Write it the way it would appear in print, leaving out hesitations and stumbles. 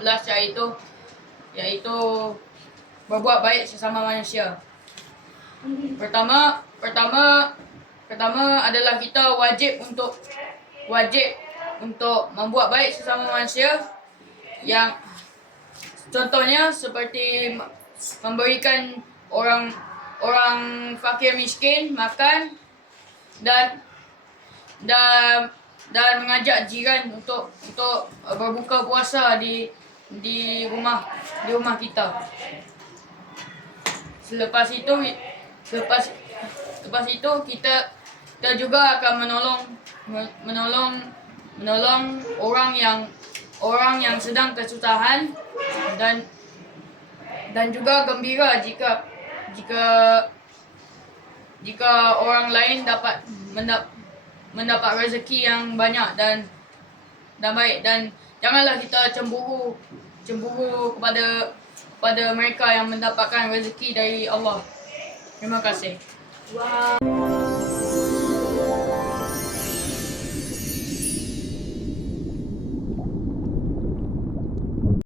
13 iaitu berbuat baik sesama manusia. Pertama adalah kita wajib untuk membuat baik sesama manusia, yang contohnya seperti memberikan orang fakir miskin makan dan mengajak jiran untuk berbuka puasa di rumah kita. Selepas itu kita juga akan menolong orang yang sedang kesusahan, dan juga gembira jika orang lain dapat mendapat rezeki yang banyak dan baik, dan janganlah kita cemburu kepada mereka yang mendapatkan rezeki dari Allah. Terima kasih. Wow.